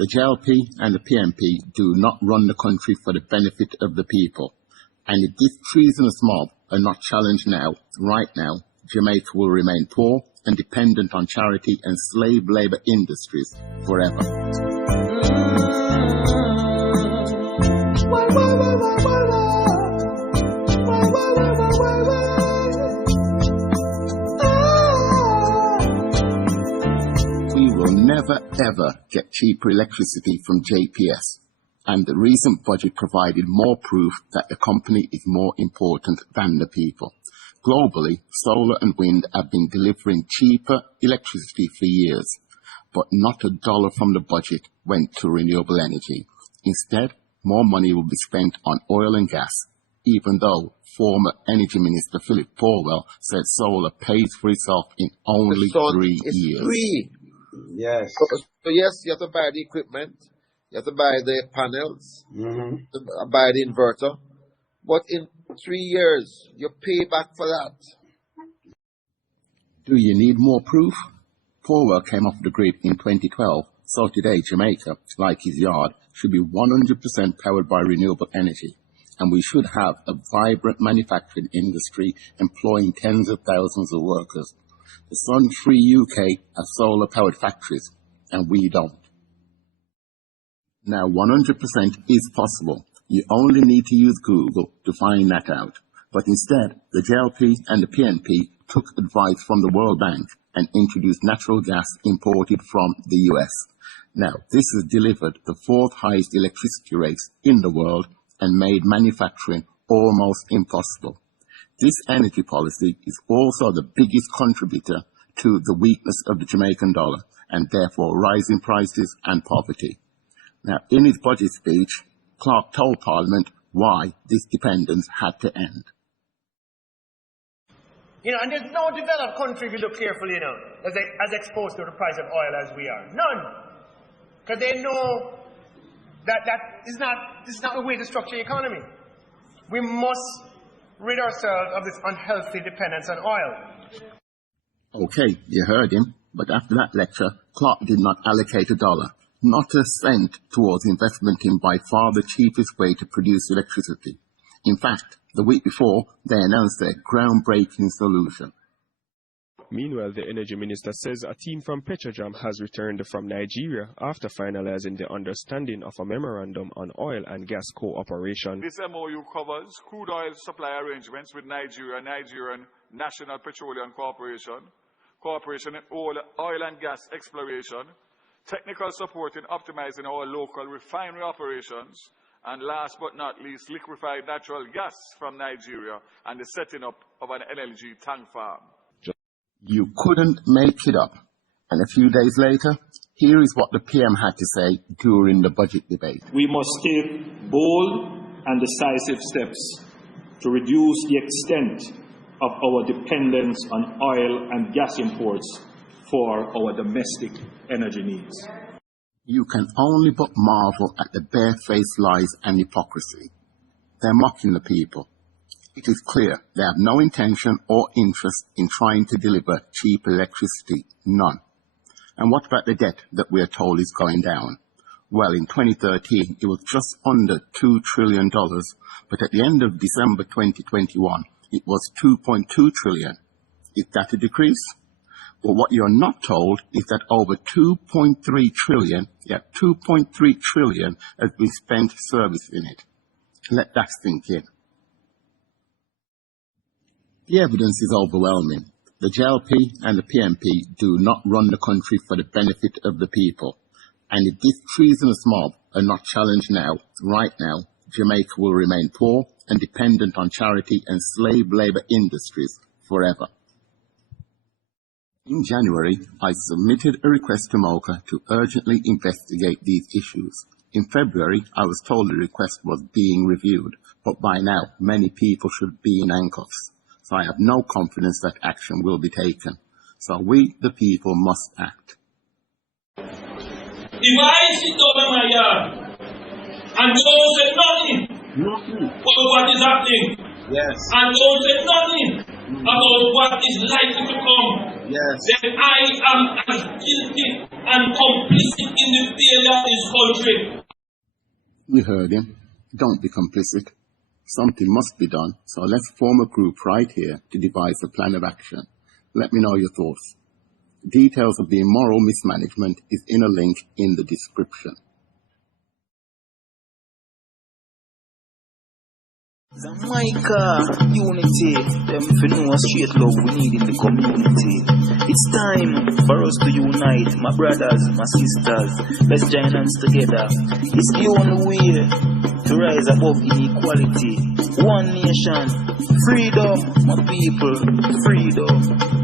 the JLP and the PNP do not run the country for the benefit of the people. And if this treasonous mob are not challenged now, right now, Jamaica will remain poor and dependent on charity and slave labour industries forever. We will never ever get cheaper electricity from JPS, and the recent budget provided more proof that the company is more important than the people. Globally, solar and wind have been delivering cheaper electricity for years, but not a dollar from the budget went to renewable energy. Instead, more money will be spent on oil and gas, even though former Energy Minister Philip Powell said solar pays for itself in only 3 years. Free. Yes. So yes, you have to buy the equipment, you have to buy the panels, buy the inverter, but in 3 years, you pay back for that. Do you need more proof? Powell came off the grid in 2012, so today Jamaica, like his yard, should be 100% powered by renewable energy. And we should have a vibrant manufacturing industry employing tens of thousands of workers. The Sun-free UK have solar-powered factories, and we don't. Now, 100% is possible. You only need to use Google to find that out. But instead, the JLP and the PNP took advice from the World Bank and introduced natural gas imported from the US. Now, this has delivered the 4th highest electricity rates in the world and made manufacturing almost impossible. This energy policy is also the biggest contributor to the weakness of the Jamaican dollar and therefore rising prices and poverty. Now, in his budget speech, Clarke told Parliament why this dependence had to end. You know, and there's no developed country, if you look carefully, you know, as exposed to the price of oil as we are. None. Because they know that this is not the way to structure the economy. We must rid ourselves of this unhealthy dependence on oil. Okay, you heard him. But after that lecture, Clarke did not allocate a dollar, not a cent towards investment in by far the cheapest way to produce electricity. In fact, the week before, they announced their groundbreaking solution. Meanwhile, the Energy Minister says a team from Petrojam has returned from Nigeria after finalizing the understanding of a memorandum on oil and gas cooperation. This MOU covers crude oil supply arrangements with Nigeria, Nigerian National Petroleum Corporation, cooperation in oil and gas exploration, technical support in optimizing our local refinery operations, and last but not least, liquefied natural gas from Nigeria and the setting up of an LNG tank farm. You couldn't make it up. And a few days later, here is what the PM had to say during the budget debate. We must take bold and decisive steps to reduce the extent of our dependence on oil and gas imports for our domestic energy needs. You can only but marvel at the barefaced lies and hypocrisy. They're mocking the people. It is clear they have no intention or interest in trying to deliver cheap electricity, none. And what about the debt that we are told is going down? Well, in 2013, it was just under $2 trillion, but at the end of December 2021, it was $2.2 trillion. Is that a decrease? Well, what you're not told is that over $2.3 trillion has been spent servicing it. Let that sink in. The evidence is overwhelming. The JLP and the PNP do not run the country for the benefit of the people. And if this treasonous mob are not challenged now, right now, Jamaica will remain poor and dependent on charity and slave labour industries forever. In January, I submitted a request to MOCA to urgently investigate these issues. In February, I was told the request was being reviewed, but by now, many people should be in handcuffs. So I have no confidence that action will be taken. So we, the people, must act. If I sit down in my yard and don't say nothing about what is happening, and don't say nothing about what is likely to come, then I am as guilty and complicit in the failure of this country. We heard him. Don't be complicit. Something must be done, so let's form a group right here to devise a plan of action. Let me know your thoughts. Details of the immoral mismanagement is in a link in the description. Xaymaca, unity, them for know straight love we need in the community. It's time for us to unite, my brothers, my sisters. Let's join hands together. It's the only way to rise above inequality. One nation, freedom, my people, freedom.